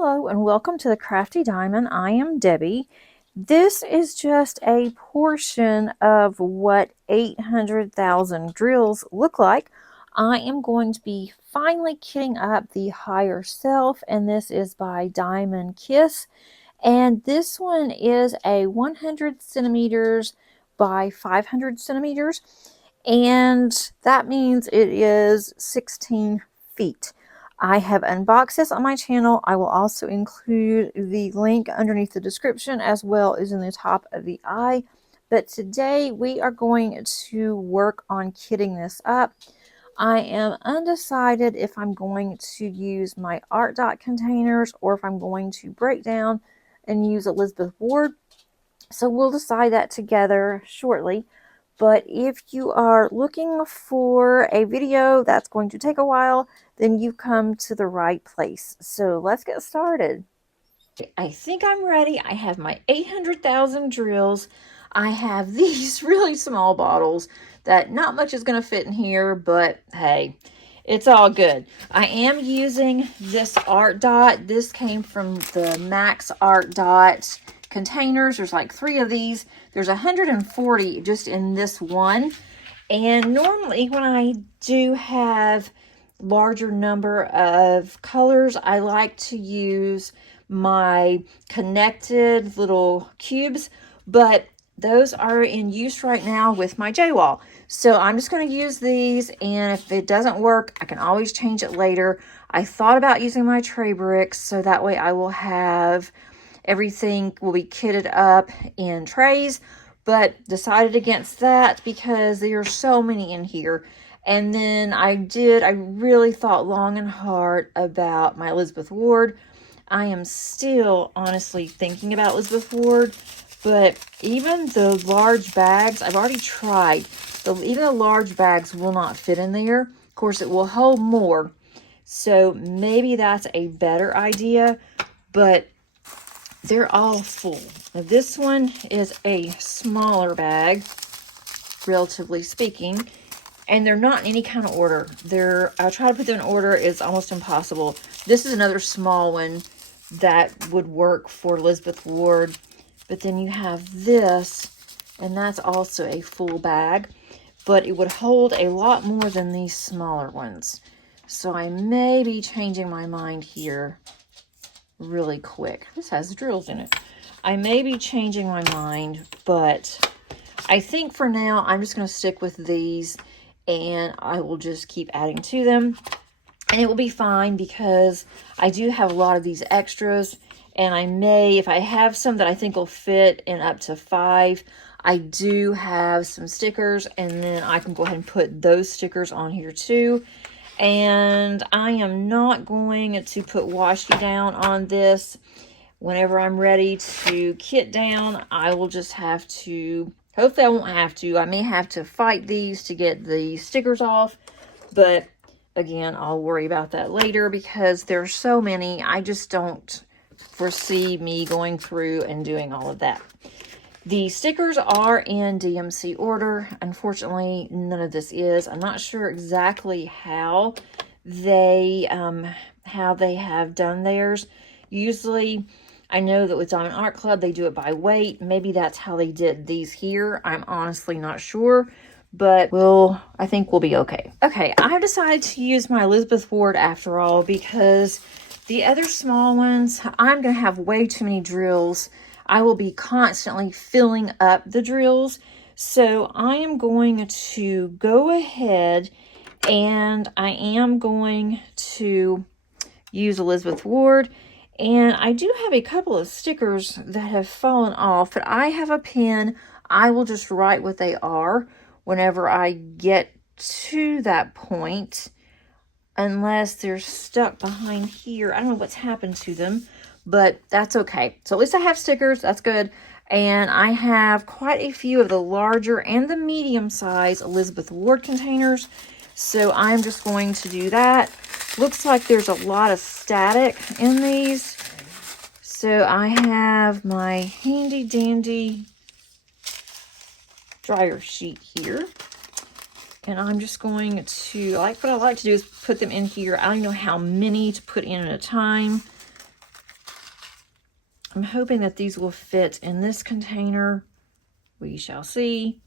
Hello and welcome to the Crafty Diamond. I am Debbie. This is just a portion of what 800,000 drills look like. I am going to be finally kitting up the higher self, and this is by Diamond Kiss. And this one is a 100 centimeters by 500 centimeters, and that means it is 16 feet. I have unboxed this on my channel. I will also include the link underneath the description as well as in the top of the eye. But today we are going to work on kitting this up. I am undecided if I'm going to use my art dot containers or if I'm going to break down and use Elizabeth Ward. So we'll decide that together shortly. But if you are looking for a video that's going to take a while, then you've come to the right place. So let's get started. I think I'm ready. I have my 800,000 drills. I have these really small bottles that not much is going to fit in here, but hey, it's all good. I am using this art dot. This came from the Max Art Dot containers. There's like 3 of these. There's 140 just in this one. And normally when I do have larger number of colors, I like to use my connected little cubes, but those are in use right now with my J-Wall. So I'm just going to use these, and if it doesn't work, I can always change it later. I thought about using my tray bricks, so that way I will have everything will be kitted up in trays, but decided against that because there are so many in here. And then I really thought long and hard about my Elizabeth Ward. I am still honestly thinking about Elizabeth Ward, but even the large bags, I've already tried. Even the large bags will not fit in there. Of course, it will hold more. So maybe that's a better idea, but they're all full. Now, this one is a smaller bag, relatively speaking, and they're not in any kind of order. I'll try to put them in order. It's almost impossible. This is another small one that would work for Elizabeth Ward, but then you have this, and that's also a full bag, but it would hold a lot more than these smaller ones. So I may be changing my mind here really quick. This has drills in it. I may be changing my mind, but I think for now I'm just going to stick with these, and I will just keep adding to them, and it will be fine because I do have a lot of these extras, and I may, if I have some that I think will fit in up to 5, I do have some stickers, and then I can go ahead and put those stickers on here too. And I am not going to put washi down on this. Whenever I'm ready to kit down, I will just have to, hopefully I won't have to. I may have to fight these to get the stickers off, but again, I'll worry about that later because there's so many. I just don't foresee me going through and doing all of that. The stickers are in DMC order. Unfortunately, none of this is. I'm not sure exactly how they have done theirs. Usually, I know that with Diamond Art Club, they do it by weight. Maybe that's how they did these here. I'm honestly not sure, but I think we'll be okay. Okay, I've decided to use my Elizabeth Ward after all because the other small ones, I'm going to have way too many drills. I will be constantly filling up the drills. So I am going to go ahead and I am going to use Elizabeth Ward. And I do have a couple of stickers that have fallen off, but I have a pen. I will just write what they are whenever I get to that point, unless they're stuck behind here. I don't know what's happened to them, but that's okay. So at least I have stickers. That's good. And I have quite a few of the larger and the medium size Elizabeth Ward containers. So I'm just going to do that. Looks like there's a lot of static in these. So I have my handy dandy dryer sheet here. And I'm just going to, what I like to do is put them in here. I don't know how many to put in at a time. I'm hoping that these will fit in this container. We shall see.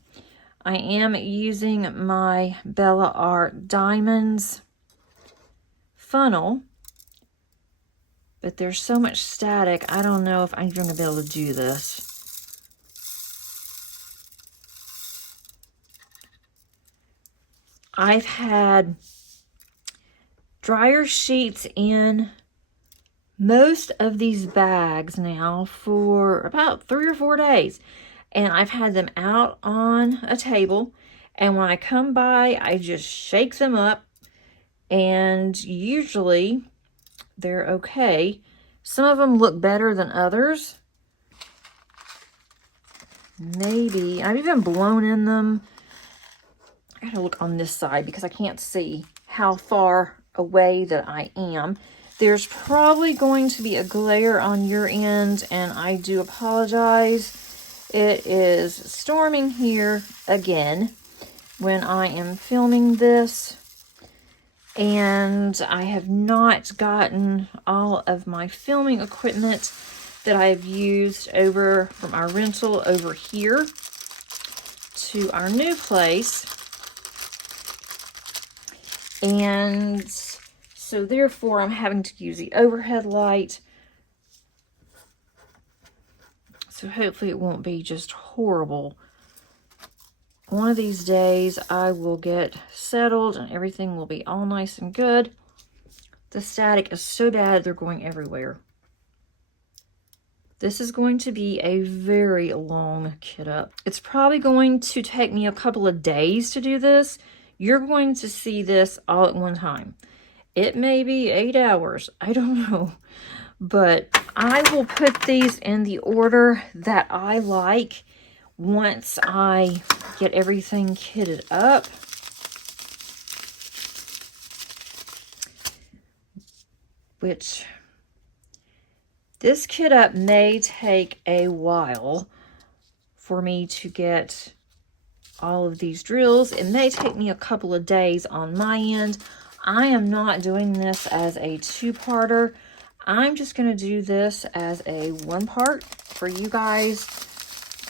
I am using my Bella Art Diamonds funnel, but there's so much static, I don't know if I'm going to be able to do this. I've had dryer sheets in most of these bags now for about 3 or 4 days. And I've had them out on a table. And when I come by, I just shake them up. And usually they're okay. Some of them look better than others. Maybe. I've even blown in them. I gotta look on this side because I can't see how far away that I am. There's probably going to be a glare on your end, and I do apologize. It is storming here again when I am filming this, and I have not gotten all of my filming equipment that I've used over from our rental over here to our new place. And so therefore I'm having to use the overhead light. So hopefully it won't be just horrible. One of these days I will get settled and everything will be all nice and good. The static is so bad they're going everywhere. This is going to be a very long kit up. It's probably going to take me a couple of days to do this. You're going to see this all at one time. It may be 8 hours. I don't know. But I will put these in the order that I like once I get everything kitted up. Which, this kit up may take a while for me to get all of these drills. It may take me a couple of days on my end. I am not doing this as a two-parter. I'm just going to do this as a one-part for you guys.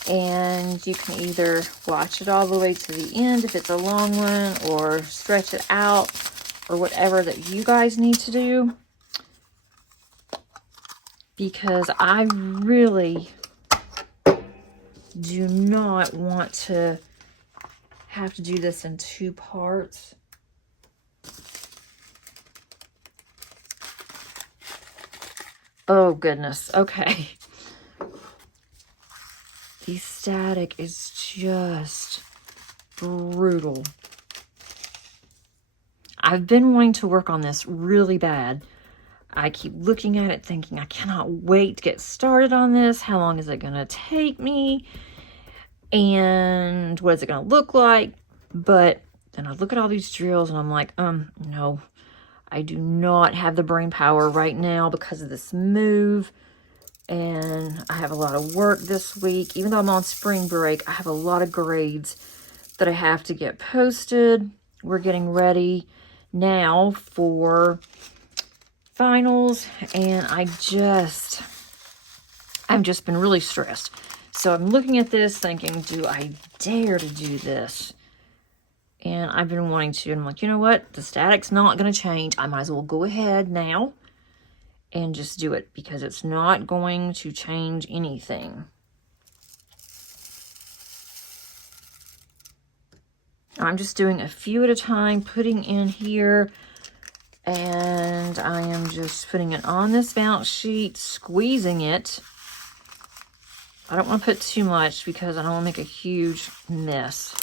And you can either watch it all the way to the end if it's a long one, or stretch it out, or whatever that you guys need to do. Because I really do not want to have to do this in 2 parts. Oh goodness, okay. The static is just brutal. I've been wanting to work on this really bad. I keep looking at it thinking, I cannot wait to get started on this. How long is it going to take me? And what is it going to look like? But then I look at all these drills and I'm like, no, I do not have the brain power right now because of this move. And I have a lot of work this week. Even though I'm on spring break, I have a lot of grades that I have to get posted. We're getting ready now for finals, and I've just been really stressed. So I'm looking at this thinking, do I dare to do this? And I've been wanting to, and I'm like, you know what? The static's not going to change. I might as well go ahead now and just do it, because it's not going to change anything. I'm just doing a few at a time, putting in here, and I am just putting it on this bounce sheet, squeezing it. I don't want to put too much because I don't want to make a huge mess.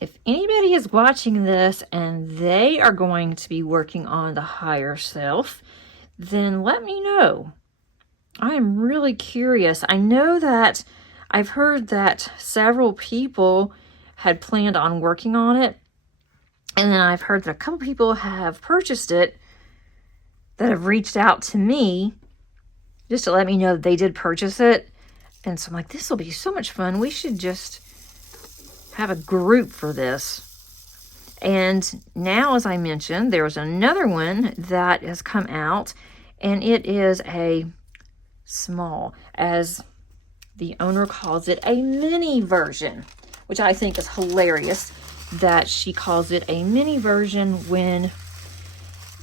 If anybody is watching this and they are going to be working on the higher self, then let me know. I am really curious. I know that I've heard that several people had planned on working on it. And then I've heard that a couple people have purchased it that have reached out to me just to let me know that they did purchase it. And so I'm like, this will be so much fun. We should just have a group for this. And now, as I mentioned, there's another one that has come out, and it is a small, as the owner calls it, a mini version, which I think is hilarious that she calls it a mini version when,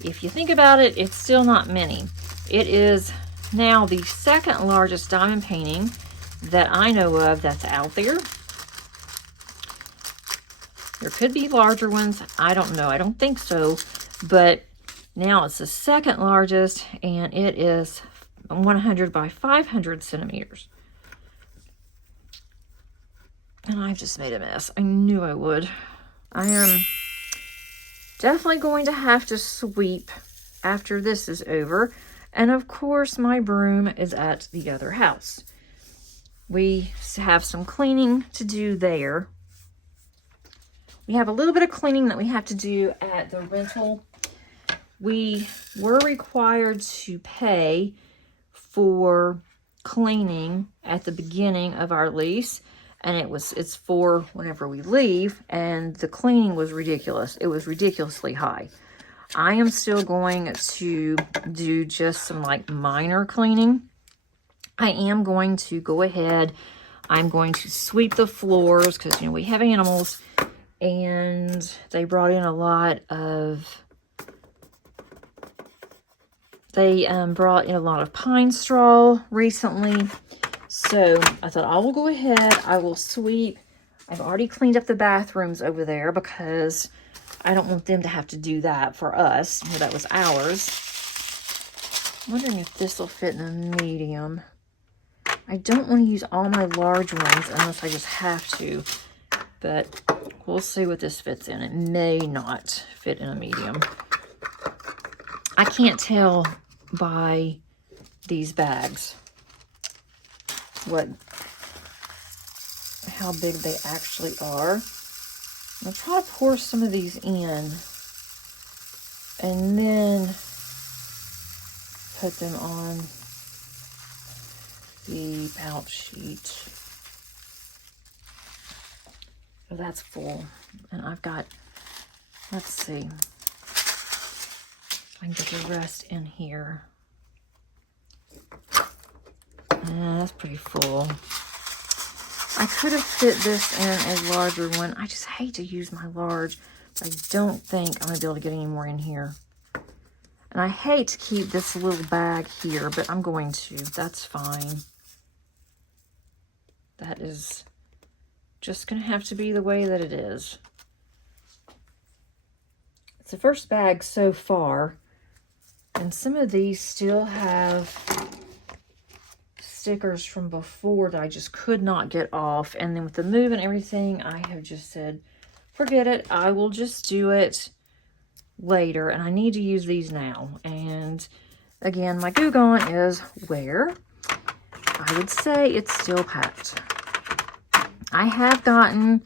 if you think about it, it's still not mini. It is now the second largest diamond painting that I know of that's out there. There could be larger ones. I don't know. I don't think so. But now it's the second largest, and it is 100 by 500 centimeters. And I've just made a mess. I knew I would. I am definitely going to have to sweep after this is over. And of course, my broom is at the other house. We have some cleaning to do there. We have a little bit of cleaning that we have to do at the rental. We were required to pay for cleaning at the beginning of our lease, and it's for whenever we leave, and the cleaning was ridiculous. It was ridiculously high. I am still going to do just some like minor cleaning. I am going to go ahead. I'm going to sweep the floors because, you know, we have animals, and they brought in a lot of pine straw recently. So I thought I will go ahead. I will sweep. I've already cleaned up the bathrooms over there because I don't want them to have to do that for us. Well, that was ours. I'm wondering if this will fit in a medium. I don't want to use all my large ones unless I just have to. But we'll see what this fits in. It may not fit in a medium. I can't tell by these bags how big they actually are. I'll try to pour some of these in and then put them on the pouch sheet. So that's full, and I've got, let's see, if I can get the rest in here. That's pretty full. I could have fit this in a larger one. I just hate to use my large. I don't think I'm going to be able to get any more in here. And I hate to keep this little bag here, but I'm going to. That's fine. That is just going to have to be the way that it is. It's the first bag so far. And some of these still have stickers from before that I just could not get off. And then with the move and everything, I have just said, forget it. I will just do it later. And I need to use these now. And again, my Goo Gone is where? I would say it's still packed. I have gotten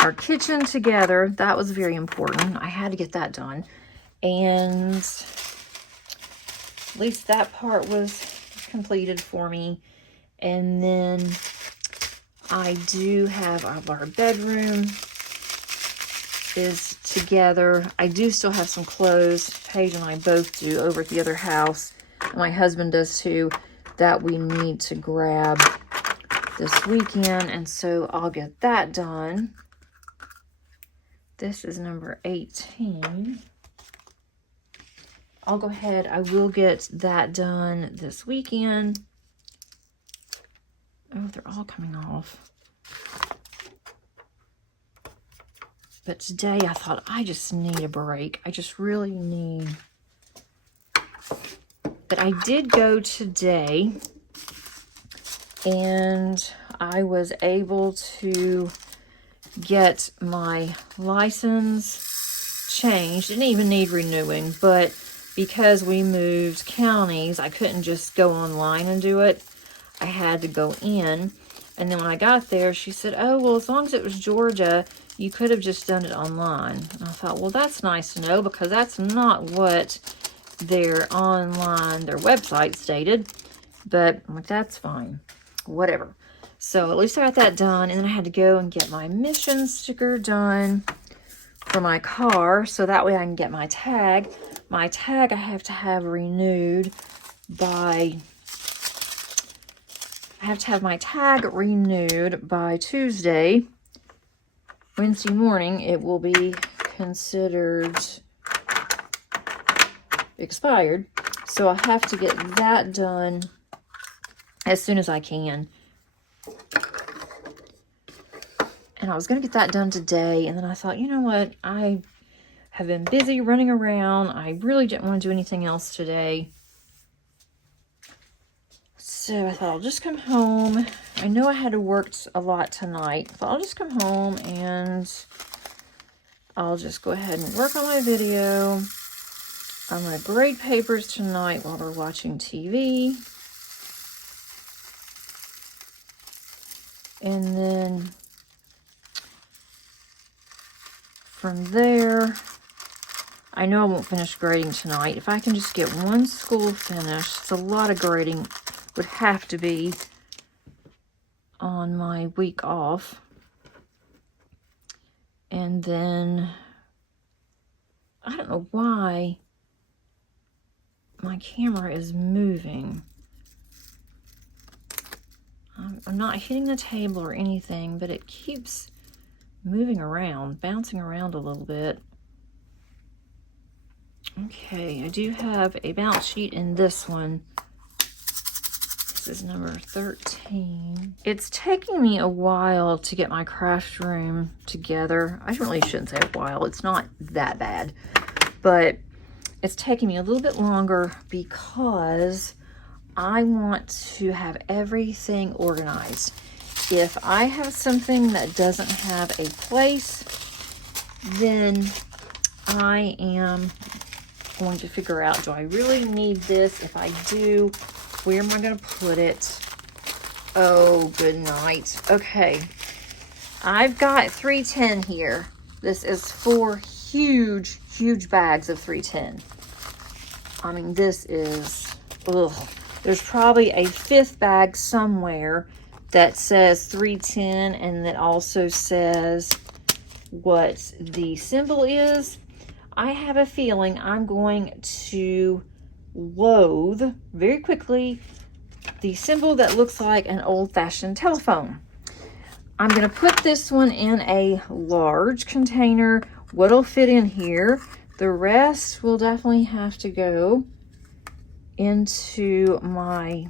our kitchen together. That was very important. I had to get that done. And at least that part was completed for me. And then I do have our bedroom is together. I do still have some clothes, Paige and I both do, over at the other house. My husband does too, that we need to grab this weekend, and so I'll get that done. This is number 18. I'll go ahead, I will get that done this weekend. Oh, they're all coming off. But today I thought I just need a break. I just really need. But I did go today and I was able to get my license changed. Didn't even need renewing, but because we moved counties, I couldn't just go online and do it. I had to go in. And then when I got there, she said, oh, well, as long as it was Georgia, you could have just done it online. And I thought, well, that's nice to know, because that's not what their website stated. But I'm like, that's fine. Whatever. So at least I got that done. And then I had to go and get my mission sticker done for my car, so that way I can get my tag. My tag I have to have renewed by... I have to have my tag renewed by Tuesday. Wednesday morning, it will be considered expired. So I have to get that done as soon as I can. And I was going to get that done today, and then I thought, you know what? I have been busy running around. I really didn't want to do anything else today. So I thought I'll just come home. I know I had to work a lot tonight, but I'll just come home and I'll just go ahead and work on my video. I'm going to grade papers tonight while we're watching TV. And then from there, I know I won't finish grading tonight. If I can just get one school finished, it's a lot of grading, would have to be on my week off. And then, I don't know why my camera is moving. I'm not hitting the table or anything, but it keeps moving around, bouncing around a little bit. Okay, I do have a balance sheet in this one. This is number 13. It's taking me a while to get my craft room together. I really shouldn't say a while. It's not that bad. But it's taking me a little bit longer because I want to have everything organized. If I have something that doesn't have a place, then I am going to figure out, do I really need this? If I do, where am I going to put it? Oh, good night. Okay, I've got 310 here. This is 4 huge, huge bags of 310. I mean, this is, ugh. There's probably a 5th bag somewhere that says 310 and that also says what the symbol is. I have a feeling I'm going to load very quickly the symbol that looks like an old-fashioned telephone. I'm going to put this one in a large container. What'll fit in here? The rest will definitely have to go into my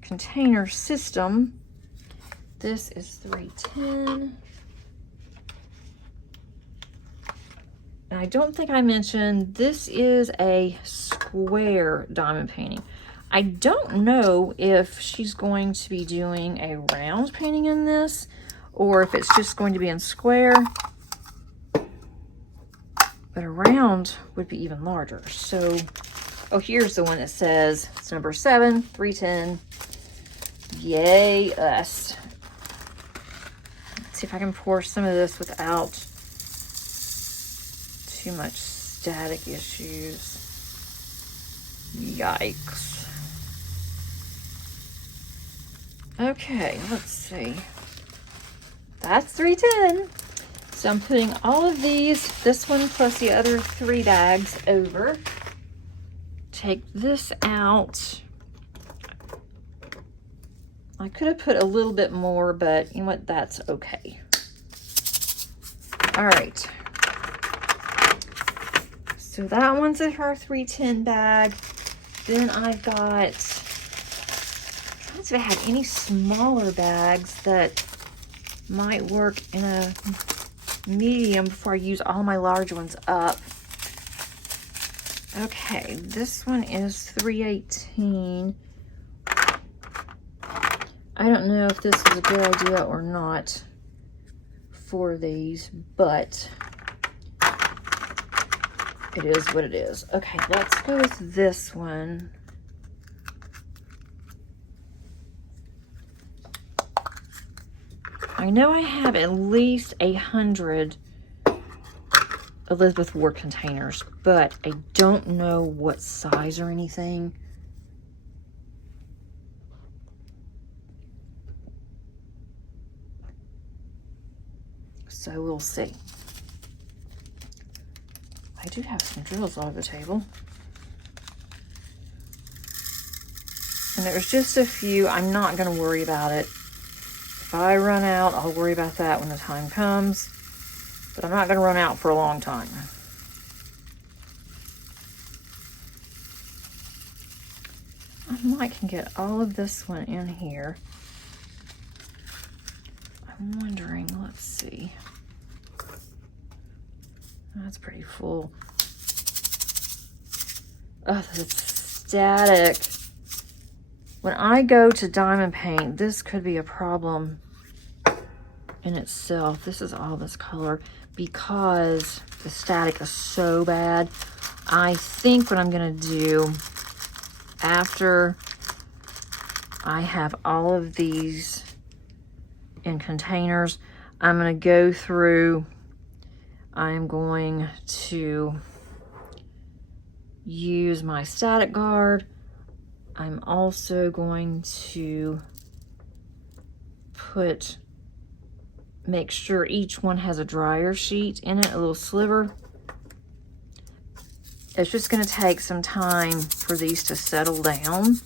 container system. This is 310. And I don't think I mentioned, this is a square diamond painting. I don't know if she's going to be doing a round painting in this, or if it's just going to be in square. But a round would be even larger. So, oh, here's the one that says, it's number 7, 310. Yay, us. Let's see if I can pour some of this without too much static issues. Yikes. Okay, let's see. That's 310. So I'm putting all of these, this one plus the other 3 bags over. Take this out. I could have put a little bit more, but you know what? That's okay. All right. So that one's in her 310 bag. Then I've got, I'm trying to see if I have any smaller bags that might work in a medium before I use all my large ones up. Okay, this one is 318. I don't know if this is a good idea or not for these, but it is what it is. Okay, let's go with this one. I know I have at least 100 Elizabeth Ward containers, but I don't know what size or anything. So we'll see. I do have some drills all over the table. And there's just a few. I'm not going to worry about it. If I run out, I'll worry about that when the time comes. But I'm not going to run out for a long time. I might can get all of this one in here. I'm wondering, let's see. That's pretty full. Oh, that's static. When I go to diamond paint, this could be a problem in itself. This is all this color because the static is so bad. I think what I'm gonna do after I have all of these in containers, I'm gonna go through, I'm going to use my static guard. I'm also going to make sure each one has a dryer sheet in it, a little sliver. It's just gonna take some time for these to settle down.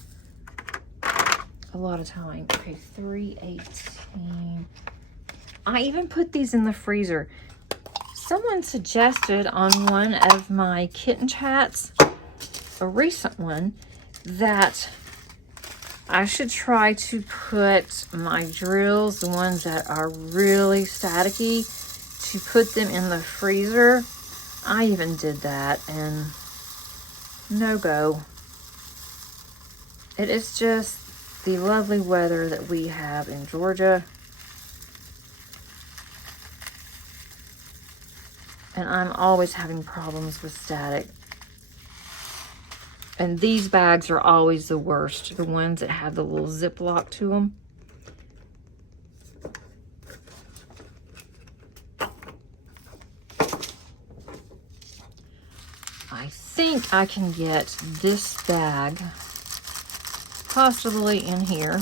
A lot of time. Okay, 318. I even put these in the freezer. Someone suggested on one of my kitten chats, a recent one, that I should try to put my drills, the ones that are really staticky, to put them in the freezer. I even did that and no go. It is just the lovely weather that we have in Georgia. And I'm always having problems with static. And these bags are always the worst, the ones that have the little ziplock to them. I think I can get this bag possibly in here.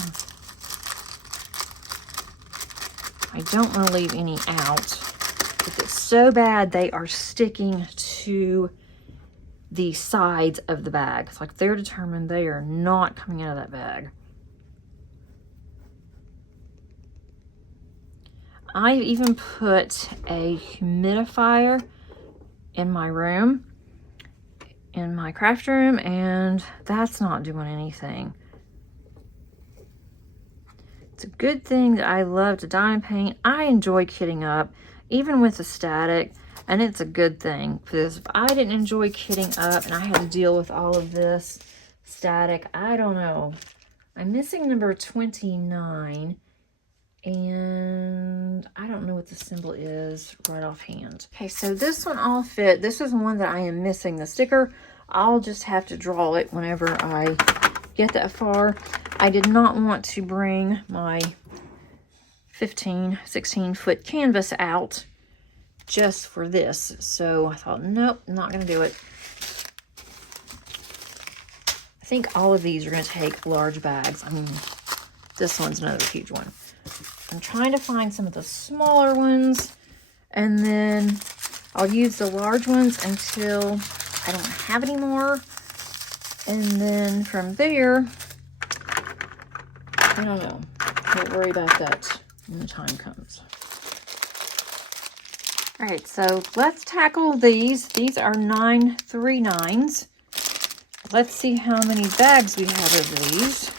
I don't want to leave any out. If it's so bad they are sticking to the sides of the bag. It's like they're determined they are not coming out of that bag. I even put a humidifier in my room, in my craft room, and that's not doing anything. It's a good thing that I love to diamond paint. I enjoy kitting up, even with the static. And it's a good thing, because if I didn't enjoy kitting up and I had to deal with all of this static, I don't know. I'm missing number 29, and I don't know what the symbol is right offhand. Okay, so this one all fit. This is one that I am missing the sticker. I'll just have to draw it whenever I get that far. I did not want to bring my 16 foot canvas out just for this, so I thought, nope, not gonna do it. I think all of these are gonna take large bags. I mean, this one's another huge one. I'm trying to find some of the smaller ones, and then I'll use the large ones until I don't have any more, and then from there, I don't know, we'll worry about that when the time comes. All right, so let's tackle these. These are 939s. Let's see how many bags we have of these.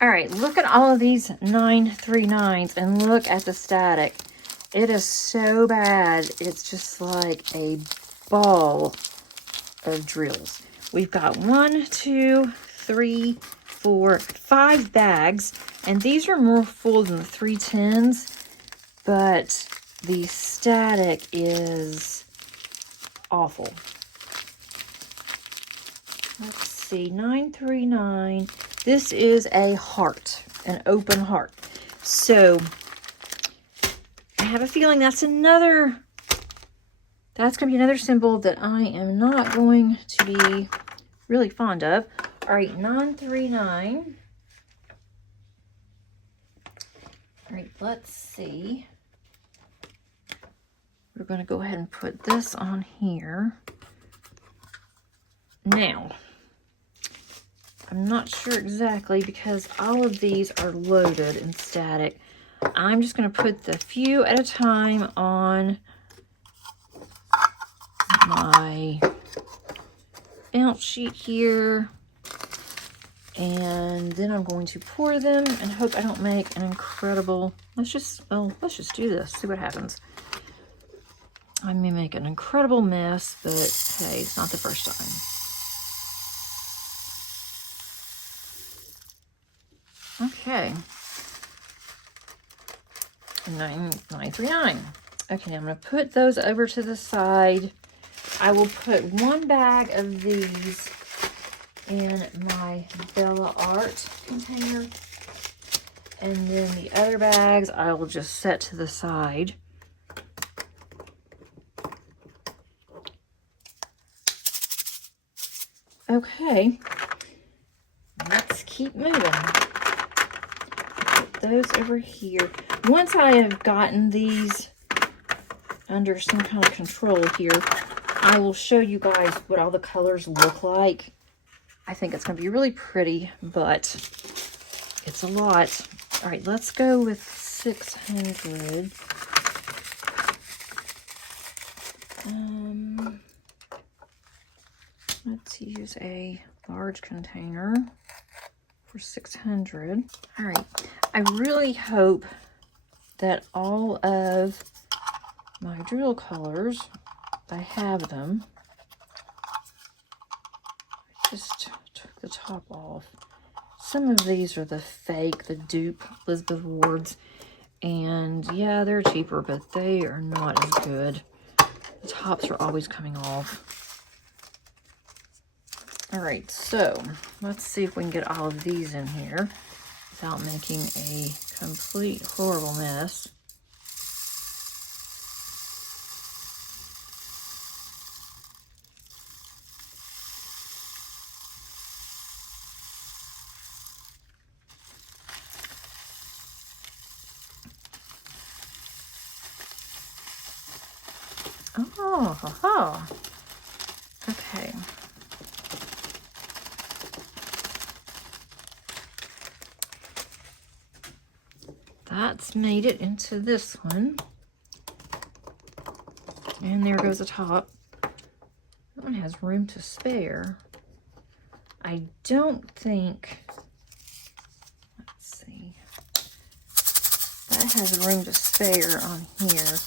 All right, look at all of these 939s and look at the static. It is so bad. It's just like a ball of drills. We've got 1, 2, 3, 4, 5 bags, and these are more full than the 310s, but the static is awful. Let's see, 939. This is a heart, an open heart. So I have a feeling that's going to be another symbol that I am not going to be really fond of. All right, 939. All right, let's see. We're going to go ahead and put this on here. Now, I'm not sure exactly because all of these are loaded and static. I'm just going to put the few at a time on my bounce sheet here. And then I'm going to pour them and hope I don't make an incredible, let's just do this, see what happens. I may make an incredible mess, but hey, it's not the first time. Okay. 939. Okay, I'm going to put those over to the side. I will put one bag of these in my Bella Art container. And then the other bags I will just set to the side. Okay, let's keep moving. Put those over here. Once I have gotten these under some kind of control here, I will show you guys what all the colors look like. I think it's going to be really pretty, but it's a lot. All right, let's go with 600. Let's use a large container for 600. All right, I really hope that all of my drill colors, I have them. I just took the top off. Some of these are the fake, the dupe Elizabeth Wards. And yeah, they're cheaper, but they are not as good. The tops are always coming off. All right, so let's see if we can get all of these in here without making a complete horrible mess. Oh, okay. That's made it into this one. And there goes the top. That one has room to spare. I don't think, let's see, that has room to spare on here,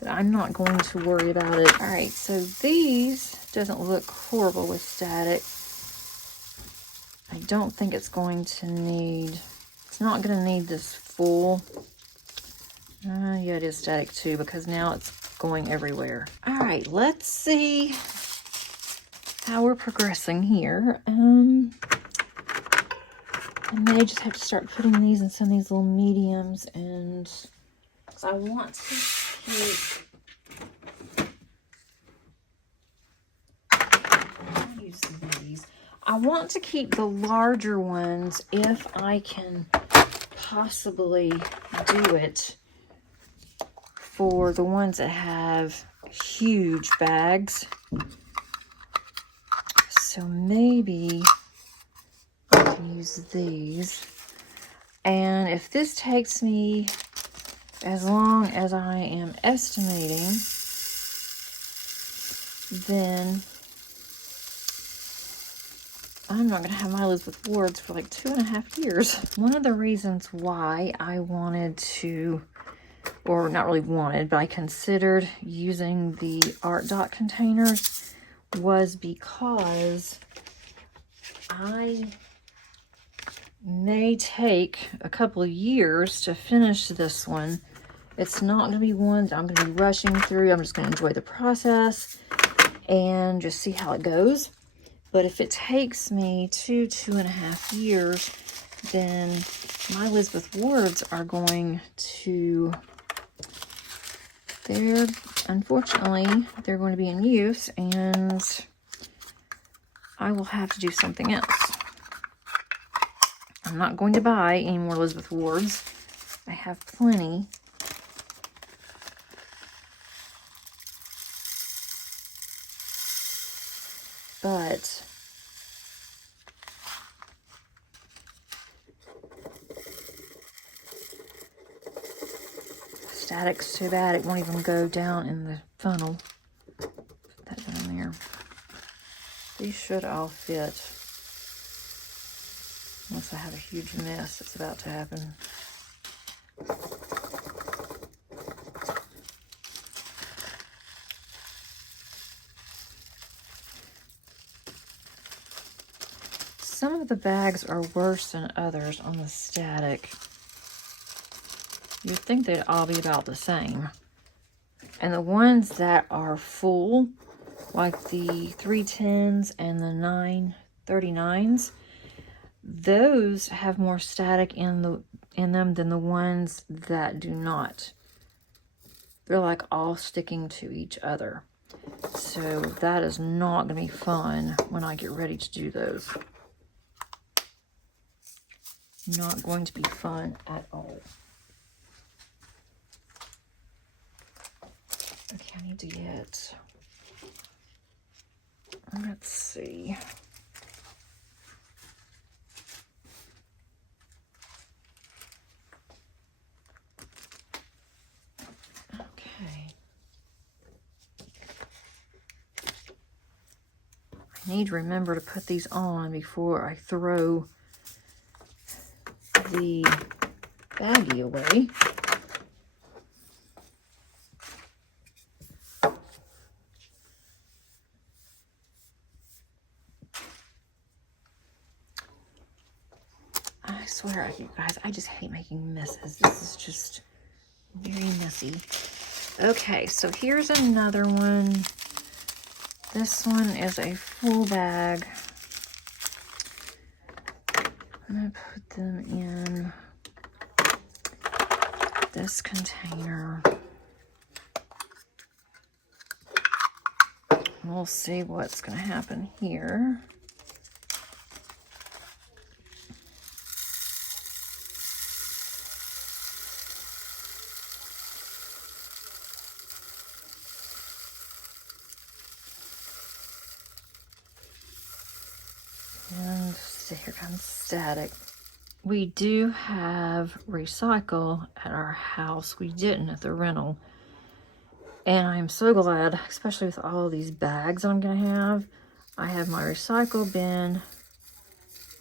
but I'm not going to worry about it. All right, so these doesn't look horrible with static. I don't think it's going to need, it's not going to need this full. Yeah, it is static too, because now it's going everywhere. All right, let's see how we're progressing here. I may just have to start putting these in some of these little mediums, and because I want to keep, I'll use these. I want to keep the larger ones if I can possibly do it for the ones that have huge bags. So maybe I can use these. And if this takes me as long as I am estimating, then I'm not going to have my Elizabeth Wards for like 2.5 years. One of the reasons why I wanted to, or not really wanted, but I considered using the Art Dot containers was because I may take a couple of years to finish this one. It's not going to be one that I'm going to be rushing through. I'm just going to enjoy the process and just see how it goes. But if it takes me 2.5 years, then my Elizabeth Wards are going to, unfortunately, they're going to be in use, and I will have to do something else. I'm not going to buy any more Elizabeth Wards. I have plenty. But static's too bad. It won't even go down in the funnel. Put that down there. These should all fit. Unless I have a huge mess that's about to happen. Some of the bags are worse than others on the static. You'd think they'd all be about the same. And the ones that are full, like the 310s and the 939s, those have more static in them than the ones that do not. They're like all sticking to each other. So that is not going to be fun when I get ready to do those. Not going to be fun at all. Okay, I need to get, let's see. Okay. I need to remember to put these on before I throw the baggie away. I swear, you guys, I just hate making messes. This is just very messy. Okay, so here's another one. This one is a full bag. I'm going to put them in this container. We'll see what's going to happen here. And here comes static. We do have recycle at our house. We didn't at the rental. And I'm so glad, especially with all of these bags I'm going to have. I have my recycle bin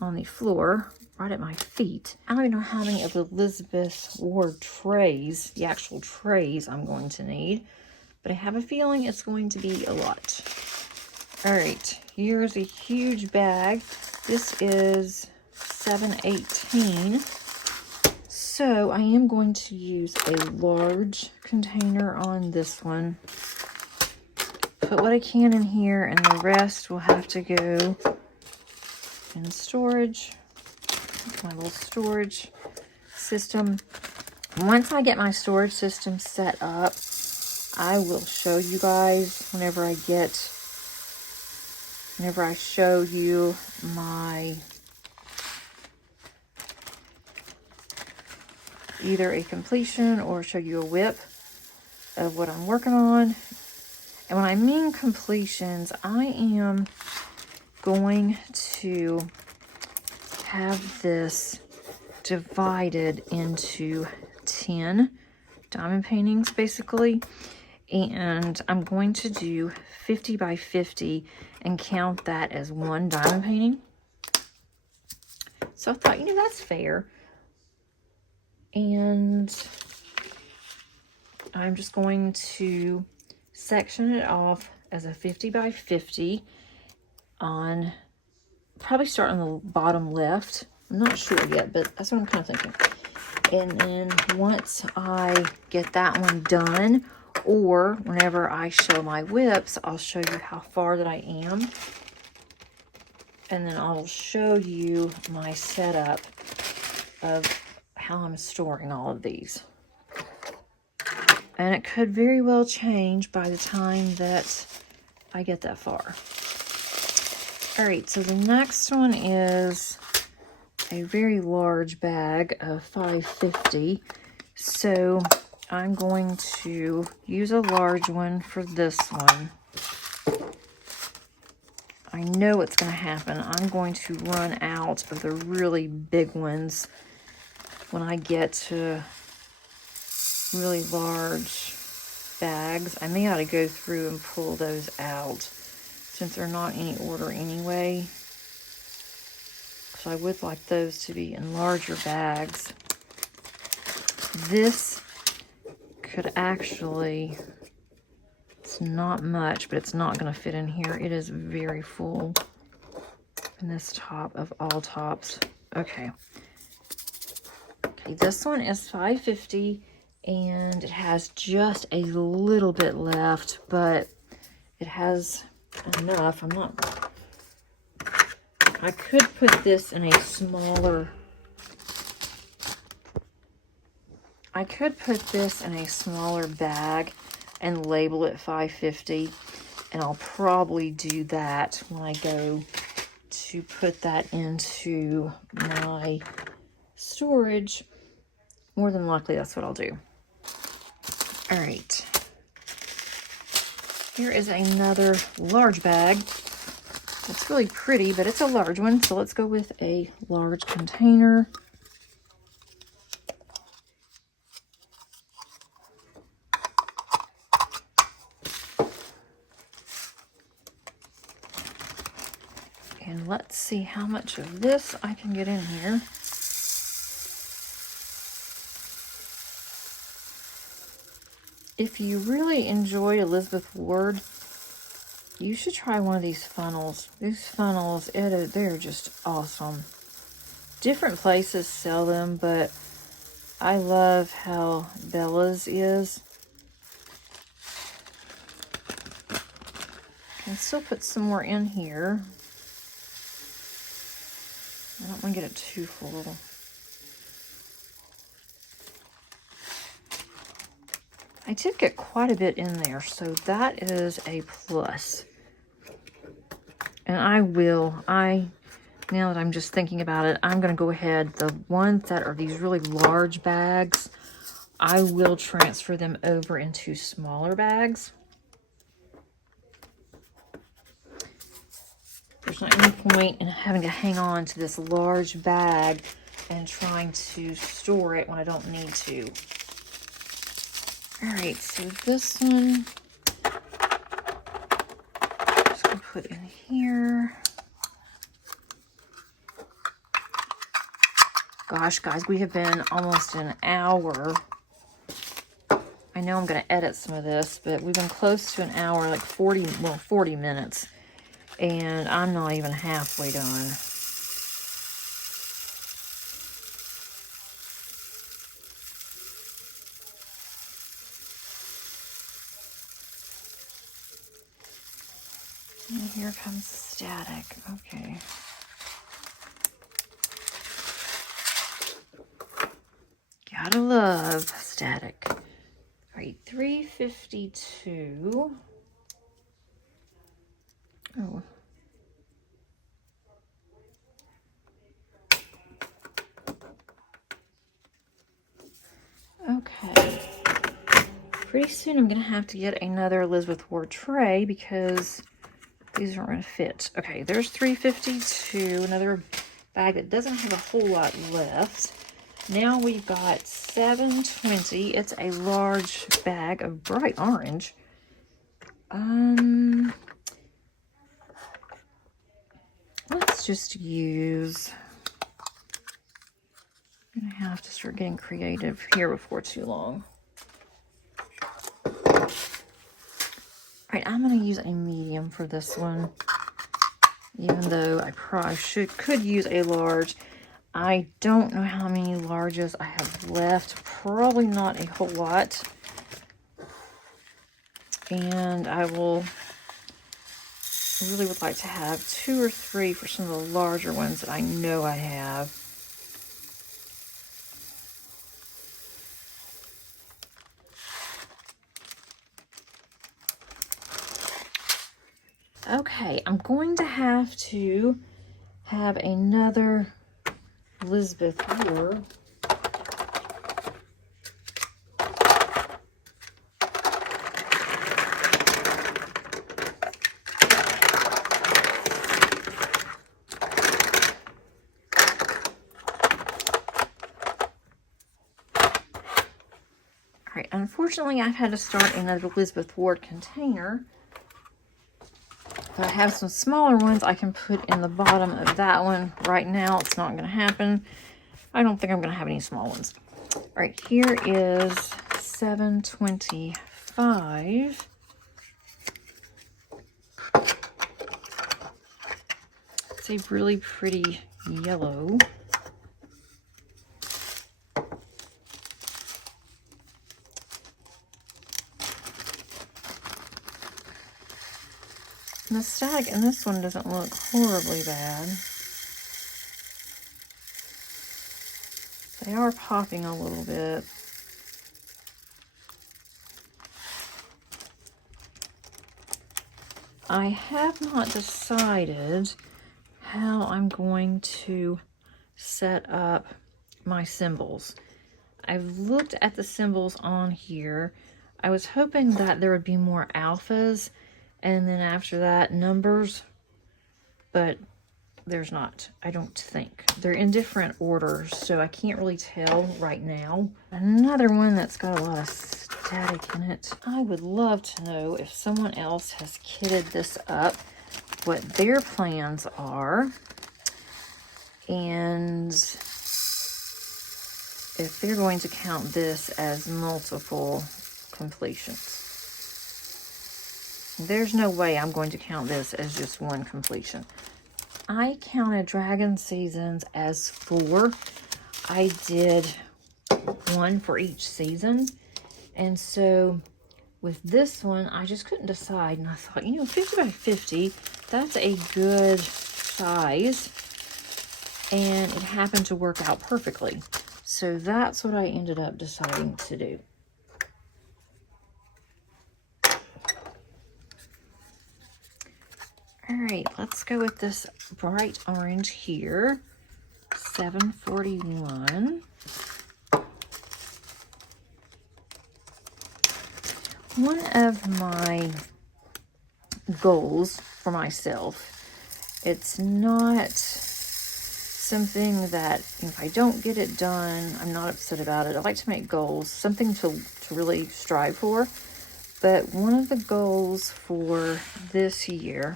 on the floor, right at my feet. I don't even know how many of the Elizabeth Ward trays, the actual trays I'm going to need. But I have a feeling it's going to be a lot. All right, here's a huge bag. This is 718. So I am going to use a large container on this one. Put what I can in here, and the rest will have to go in storage. My little storage system. Once I get my storage system set up, I will show you guys whenever I show you my either a completion or show you a whip of what I'm working on. And when I mean completions, I am going to have this divided into 10 diamond paintings basically. And I'm going to do 50 by 50 and count that as one diamond painting. So I thought, that's fair. And I'm just going to section it off as a 50 by 50 on, probably start on the bottom left. I'm not sure yet, but that's what I'm kind of thinking. And then once I get that one done, or whenever I show my whips, I'll show you how far that I am. and then I'll show you my setup of how I'm storing all of these. And it could very well change by the time that I get that far. All right, so the next one is a very large bag of 550. So I'm going to use a large one for this one. I know what's going to happen. I'm going to run out of the really big ones when I get to really large bags. I may ought to go through and pull those out since they're not in any order anyway. So I would like those to be in larger bags. This could actually, it's not much, but it's not going to fit in here. It is very full in this top of all tops. Okay. Okay, this one is 550 and it has just a little bit left, but it has enough. I could put this in a smaller, bag and label it 550, and I'll probably do that when I go to put that into my storage. More than likely, that's what I'll do. All right. Here is another large bag. It's really pretty, but it's a large one, so let's go with a large container. And let's see how much of this I can get in here. If you really enjoy Elizabeth Ward, you should try one of these funnels. These funnels, they're just awesome. Different places sell them, but I love how Bella's is. I can still put some more in here. I don't want to get it too full. I did get quite a bit in there, so that is a plus. And now that I'm just thinking about it, I'm going to go ahead, the ones that are these really large bags, I will transfer them over into smaller bags. There's not any point in having to hang on to this large bag and trying to store it when I don't need to. All right, so this one, I'm just gonna put in here. Gosh, guys, we have been almost an hour. I know I'm gonna edit some of this, but we've been close to an hour, like 40 minutes. And I'm not even halfway done. And here comes static. Okay. Gotta love static. All right, 352. Oh. Okay. Pretty soon I'm going to have to get another Elizabeth Ward tray because these aren't going to fit. Okay, there's 352, another bag that doesn't have a whole lot left. Now we've got 720. It's a large bag of bright orange. Let's just use... I'm going to have to start getting creative here before too long. All right, I'm going to use a medium for this one, even though I probably could use a large. I don't know how many larges I have left. Probably not a whole lot. And I will I really would like to have 2 or 3 for some of the larger ones that I know I have. Okay, I'm going to have another Elizabeth Ward. All right, unfortunately, I've had to start another Elizabeth Ward container. But I have some smaller ones I can put in the bottom of that one. Right now, it's not going to happen. I don't think I'm going to have any small ones. All right, here is 725. It's a really pretty yellow. The static in this one doesn't look horribly bad. They are popping a little bit. I have not decided how I'm going to set up my symbols. I've looked at the symbols on here. I was hoping that there would be more alphas and then after that numbers, but there's not, I don't think. They're in different orders, so I can't really tell right now. Another one that's got a lot of static in it. I would love to know if someone else has kitted this up, what their plans are, and if they're going to count this as multiple completions. There's no way I'm going to count this as just one completion. I counted Dragon Seasons as 4. I did 1 for each season. And so with this one, I just couldn't decide. And I thought, you know, 50 by 50, that's a good size. And it happened to work out perfectly. So that's what I ended up deciding to do. All right, let's go with this bright orange here, 741. One of my goals for myself, it's not something that if I don't get it done, I'm not upset about it. I like to make goals, something to really strive for. But one of the goals for this year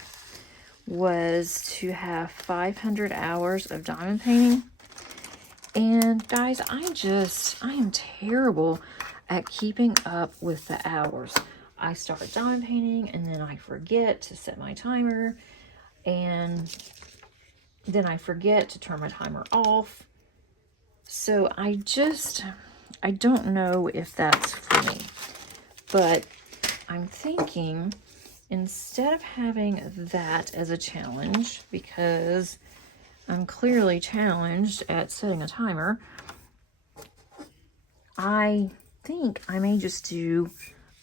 was to have 500 hours of diamond painting. And guys, I am terrible at keeping up with the hours. I start diamond painting and then I forget to set my timer, and then I forget to turn my timer off. So I don't know if that's for me, but I'm thinking, instead of having that as a challenge, because I'm clearly challenged at setting a timer, I think I may just do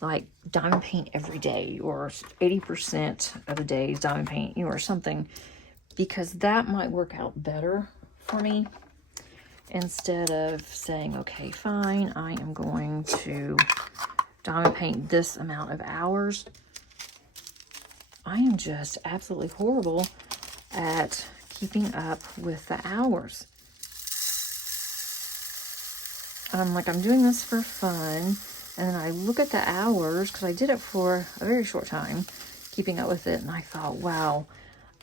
like diamond paint every day, or 80% of the days diamond paint, or something, because that might work out better for me, instead of saying, okay, fine, I am going to diamond paint this amount of hours. I am just absolutely horrible at keeping up with the hours. I'm like, I'm doing this for fun, and then I look at the hours, because I did it for a very short time, keeping up with it, and I thought, wow,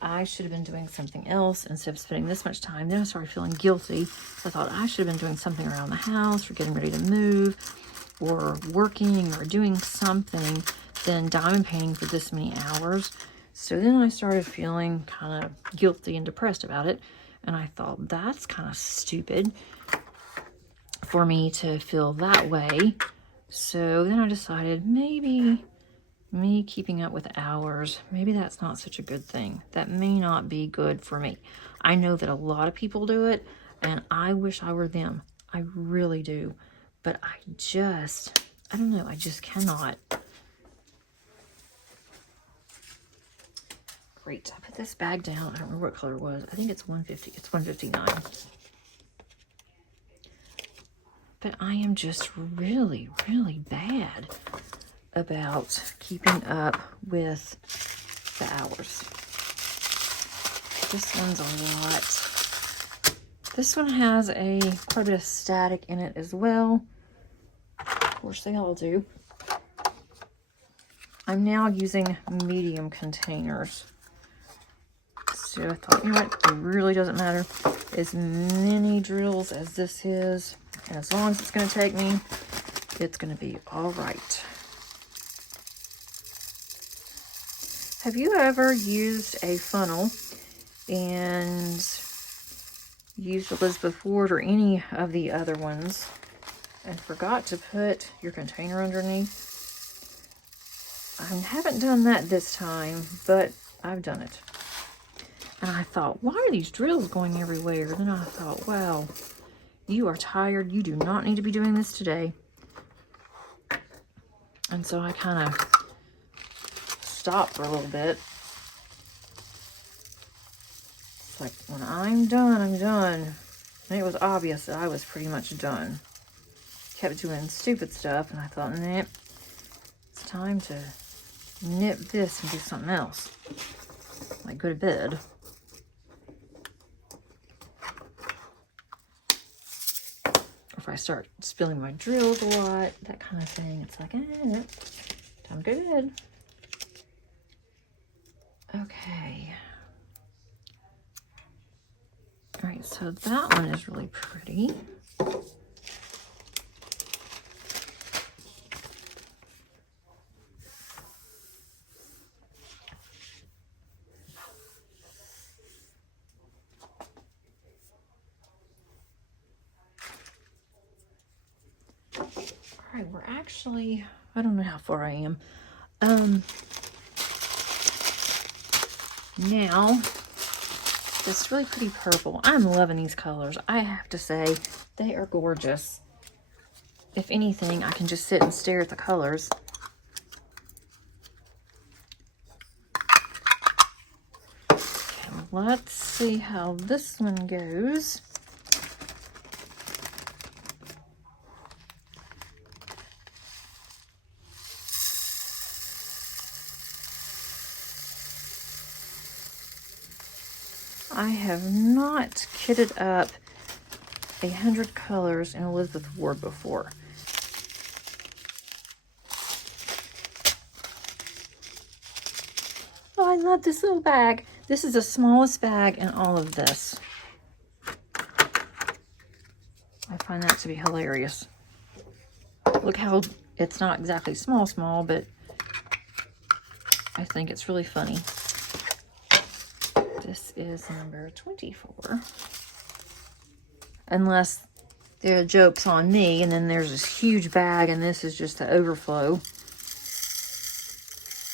I should have been doing something else instead of spending this much time. Then I started feeling guilty. I thought I should have been doing something around the house, or getting ready to move, or working, or doing something than diamond painting for this many hours. So then I started feeling kind of guilty and depressed about it, and I thought, that's kind of stupid for me to feel that way. So then I decided maybe Me keeping up with hours, maybe that's not such a good thing. That may not be good for me. I know that a lot of people do it, and I wish I were them. I really do. But I don't know, I just cannot. Great, I put this bag down. I don't remember what color it was. I think it's 150. It's 159. But I am just really, really bad about keeping up with the hours. This one's a lot. This one has quite a bit of static in it as well. Of course, they all do. I'm now using medium containers. So I thought, you know what, it really doesn't matter. As many drills as this is, and as long as it's going to take me, it's going to be all right. Have you ever used a funnel and used Elizabeth Ward or any of the other ones and forgot to put your container underneath? I haven't done that this time, but I've done it. And I thought, why are these drills going everywhere? Then I thought, wow, you are tired. You do not need to be doing this today. And so I kind of stopped for a little bit. It's like, when I'm done, I'm done. And it was obvious that I was pretty much done. Kept doing stupid stuff, and I thought, nah, it's time to nip this and do something else. Like go to bed. If I start spilling my drills a lot, that kind of thing, it's like, time to go to bed. Okay. All right, so that one is really pretty. All right, we're actually, I don't know how far I am. Now, this really pretty purple. I'm loving these colors. I have to say, they are gorgeous. If anything, I can just sit and stare at the colors. Okay, let's see how this one goes. I have not kitted up 100 colors in Elizabeth Ward before. Oh, I love this little bag. This is the smallest bag in all of this. I find that to be hilarious. Look how it's not exactly small, but I think it's really funny. This is number 24. Unless there are jokes on me, and then there's this huge bag, and this is just the overflow.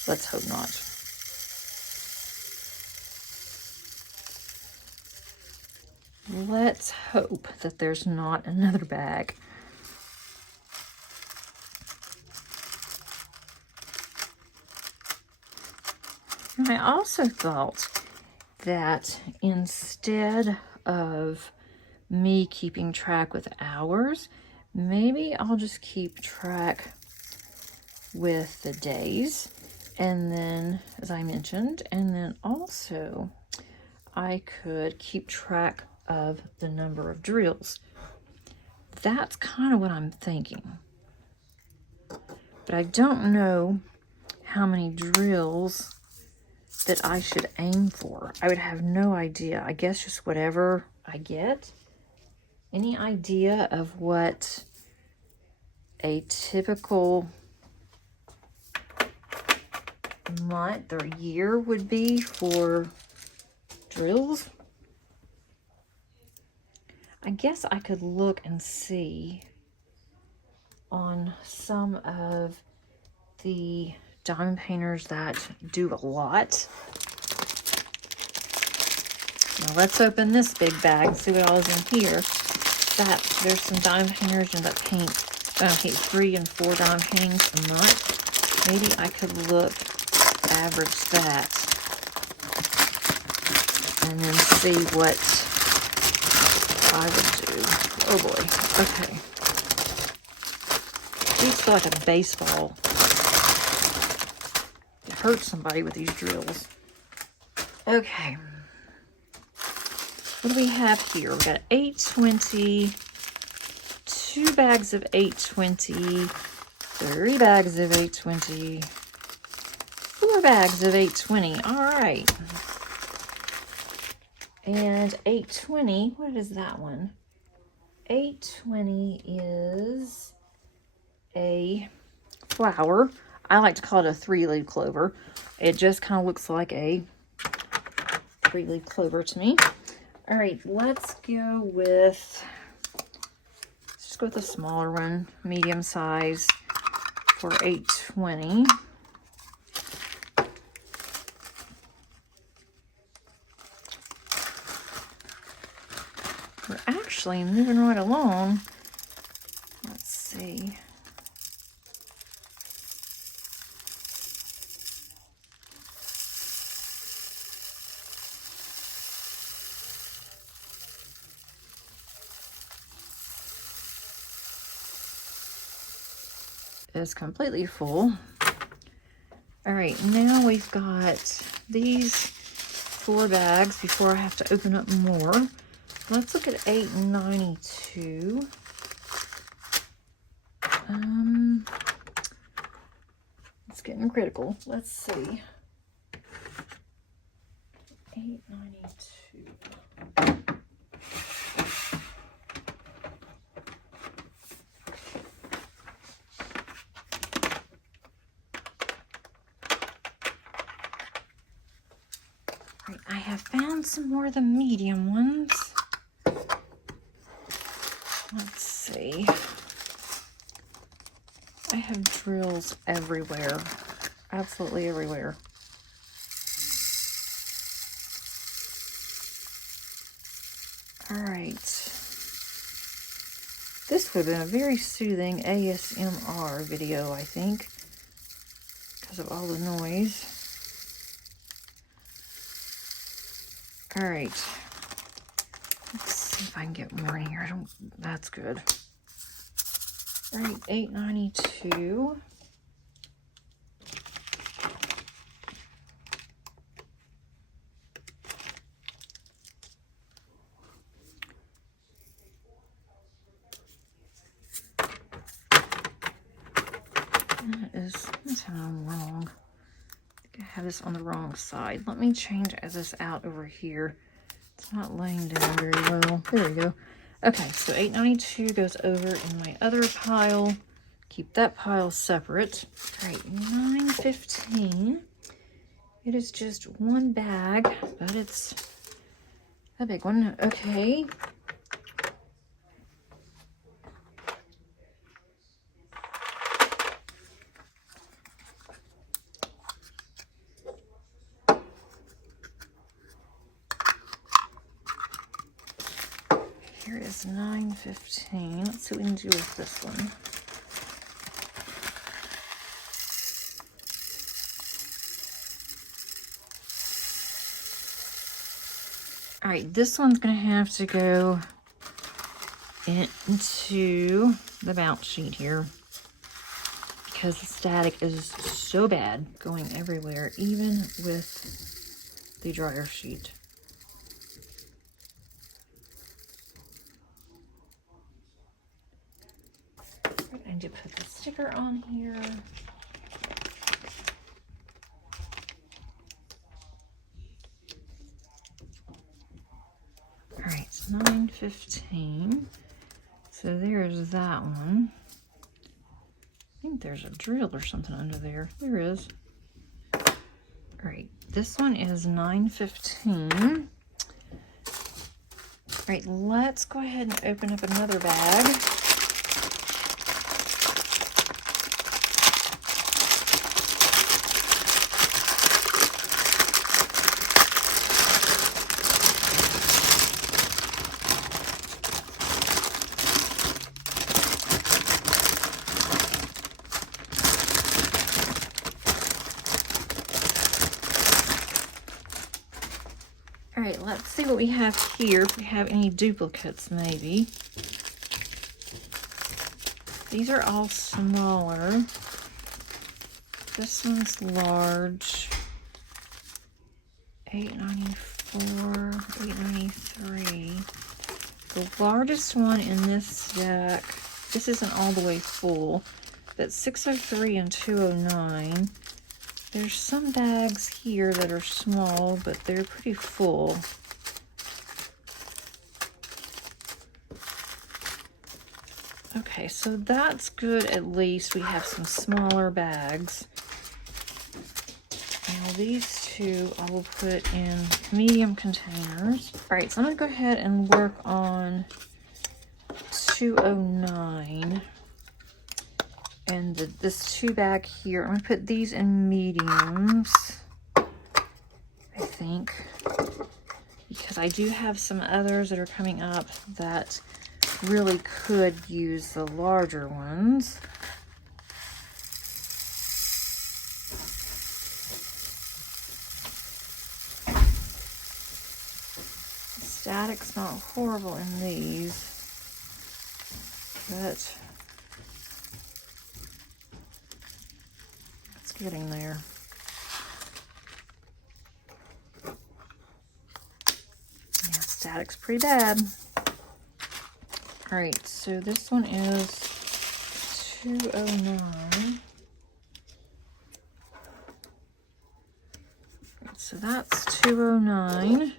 Let's hope not. Let's hope that there's not another bag. And I also thought that instead of me keeping track with hours, maybe I'll just keep track with the days, and then, as I mentioned, and then also I could keep track of the number of drills. That's kind of what I'm thinking. But I don't know how many drills that I should aim for. I would have no idea. I guess just whatever I get. Any idea of what a typical month or year would be for drills? I guess I could look and see on some of the diamond painters that do a lot. Now let's open this big bag and see what all is in here. There's some diamond painters that paint 3 and 4 diamond paintings a month. Maybe I could average that and then see what I would do. Oh boy. Okay. These feel like a baseball. It hurts somebody with these drills. Okay. What do we have here? We got 820, 2 bags of 820, 3 bags of 820, 4 bags of 820. All right. And 820, what is that one? 820 is a flower. I like to call it a 3-leaf clover. It just kind of looks like a 3-leaf clover to me. All right, let's go with, a smaller one, medium size for 820. We're actually moving right along. Let's see. Is completely full. All right, now we've got these 4 bags before I have to open up more. Let's look at 892. It's getting critical. Let's see. 892. Right, I have found some more of the medium ones. Let's see. I have drills everywhere. Absolutely everywhere. All right. This would have been a very soothing ASMR video, I think, because of all the noise. All right, let's see if I can get more in here. That's good. All right, 892. That's how I'm wrong. I have this on the wrong side. Let me change this out over here. It's not laying down very well. There we go. Okay, so 892 goes over in my other pile. Keep that pile separate. All right, 915. It is just 1 bag, but it's a big one. Okay. Here is 915. Let's see what we can do with this one. All right, this one's going to have to go into the bounce sheet here because the static is so bad going everywhere, even with the dryer sheet. I need to put the sticker on here. All right, it's 915. So there's that one. I think there's a drill or something under there. There is. All right, this one is 915. All right, let's go ahead and open up another bag. All right, let's see what we have here. If we have any duplicates, maybe. These are all smaller. This one's large. $8.94, $8.93. The largest one in this deck, this isn't all the way full, but 603 and 209. There's some bags here that are small, but they're pretty full. Okay, so that's good. At least we have some smaller bags. Now these two I will put in medium containers. All right, so I'm gonna go ahead and work on 209. And this 2 bag here, I'm gonna put these in mediums, I think, because I do have some others that are coming up that really could use the larger ones. The static's not horrible in these, but it's getting there. Yeah, static's pretty bad. All right, so this one is 209. So that's 209.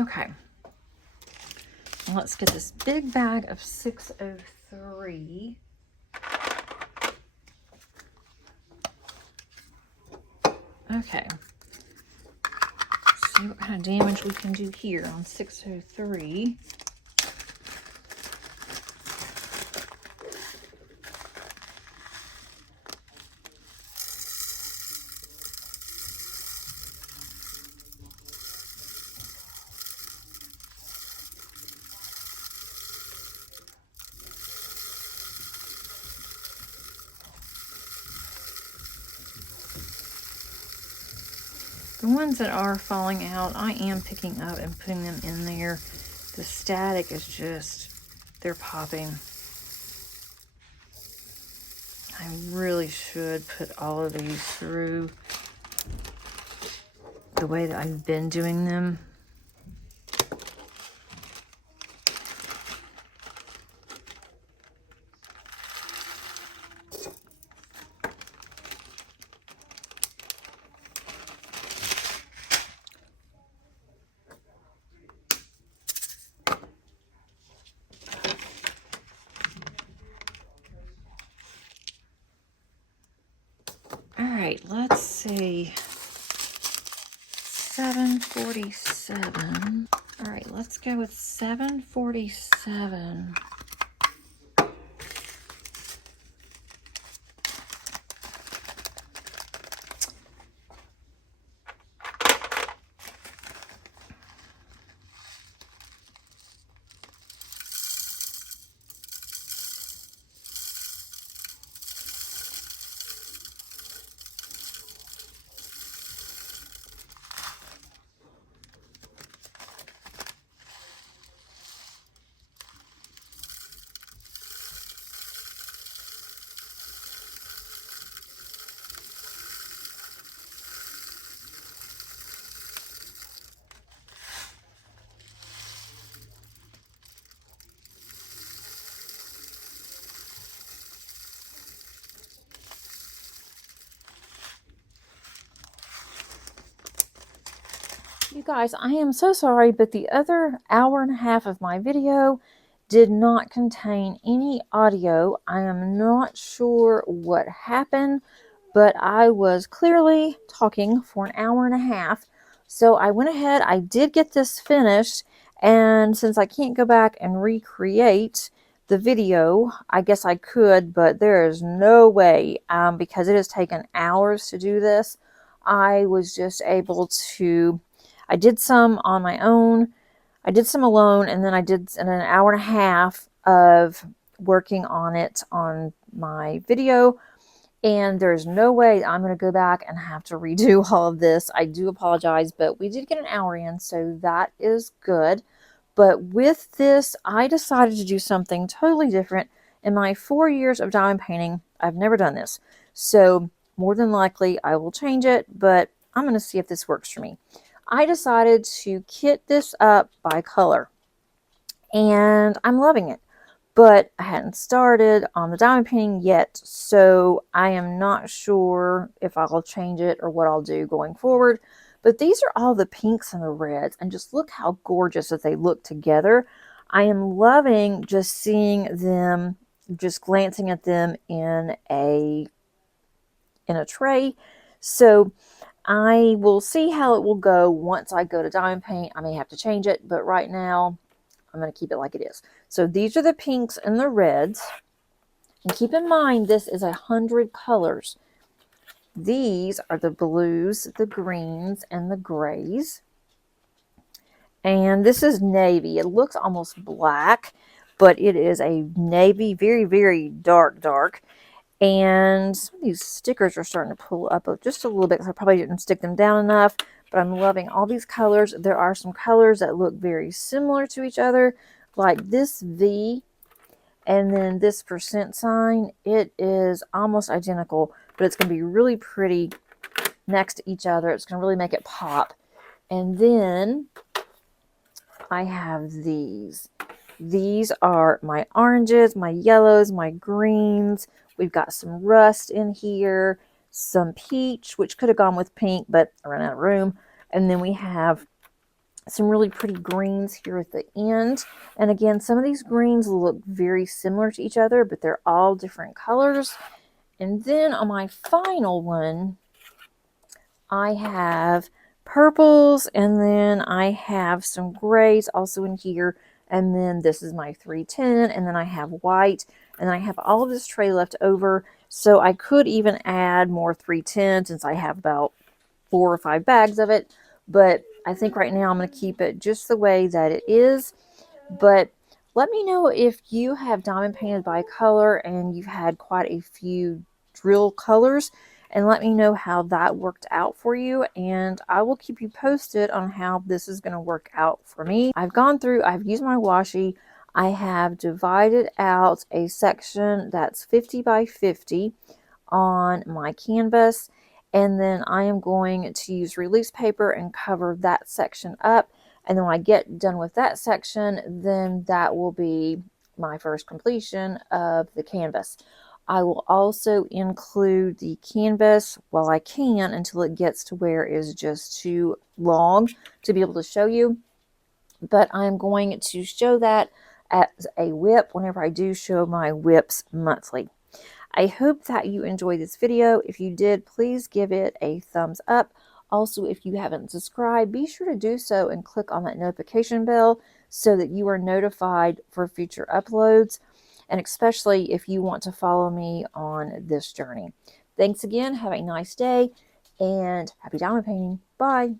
Okay. Let's get this big bag of 603. Okay. Let's see what kind of damage we can do here on 603. The ones that are falling out, I am picking up and putting them in there. The static is just, they're popping. I really should put all of these through the way that I've been doing them. All right, let's see. 747. All right, let's go with 747. You guys, I am so sorry, but the other hour and a half of my video did not contain any audio. I am not sure what happened, but I was clearly talking for an hour and a half. So I went ahead, I did get this finished, and since I can't go back and recreate the video, I guess I could, but there is no way, because it has taken hours to do this. I was just able to I did some on my own. I did some alone, and then I did an hour and a half of working on it on my video. And there's no way I'm going to go back and have to redo all of this. I do apologize, but we did get an hour in, so that is good. But with this, I decided to do something totally different. In my 4 years of diamond painting, I've never done this. So more than likely, I will change it, but I'm going to see if this works for me. I decided to kit this up by color, and I'm loving it. But I hadn't started on the diamond painting yet, so I am not sure if I'll change it or what I'll do going forward. But these are all the pinks and the reds, and just look how gorgeous that they look together. I am loving just seeing them, just glancing at them in a tray. So I will see how it will go once I go to diamond paint. I may have to change it, but right now I'm going to keep it like it is. So these are the pinks and the reds. And keep in mind, this is 100 colors. These are the blues, the greens, and the grays. And this is navy. It looks almost black, but it is a navy, very, very dark, dark. And some of these stickers are starting to pull up just a little bit because I probably didn't stick them down enough. But I'm loving all these colors. There are some colors that look very similar to each other, like this V and then this percent sign. It is almost identical, but it's going to be really pretty next to each other. It's going to really make it pop. And then I have these. These are my oranges, my yellows, my greens. We've got some rust in here, some peach, which could have gone with pink, but I ran out of room. And then we have some really pretty greens here at the end. And again, some of these greens look very similar to each other, but they're all different colors. And then on my final one, I have purples, and then I have some grays also in here. And then this is my 310, and then I have white, and I have all of this tray left over. So I could even add more 310 since I have about 4 or 5 bags of it. But I think right now I'm going to keep it just the way that it is. But let me know if you have diamond painted by color and you've had quite a few drill colors, and let me know how that worked out for you, and I will keep you posted on how this is going to work out for me. I've used my washi. I have divided out a section that's 50 by 50 on my canvas, and then I am going to use release paper and cover that section up. And then when I get done with that section, then that will be my first completion of the canvas. I will also include the canvas while I can until it gets to where it is just too long to be able to show you. But I'm going to show that as a whip whenever I do show my whips monthly. I hope that you enjoyed this video. If you did, please give it a thumbs up. Also, if you haven't subscribed, be sure to do so and click on that notification bell so that you are notified for future uploads, and especially if you want to follow me on this journey. Thanks again. Have a nice day, and happy diamond painting. Bye.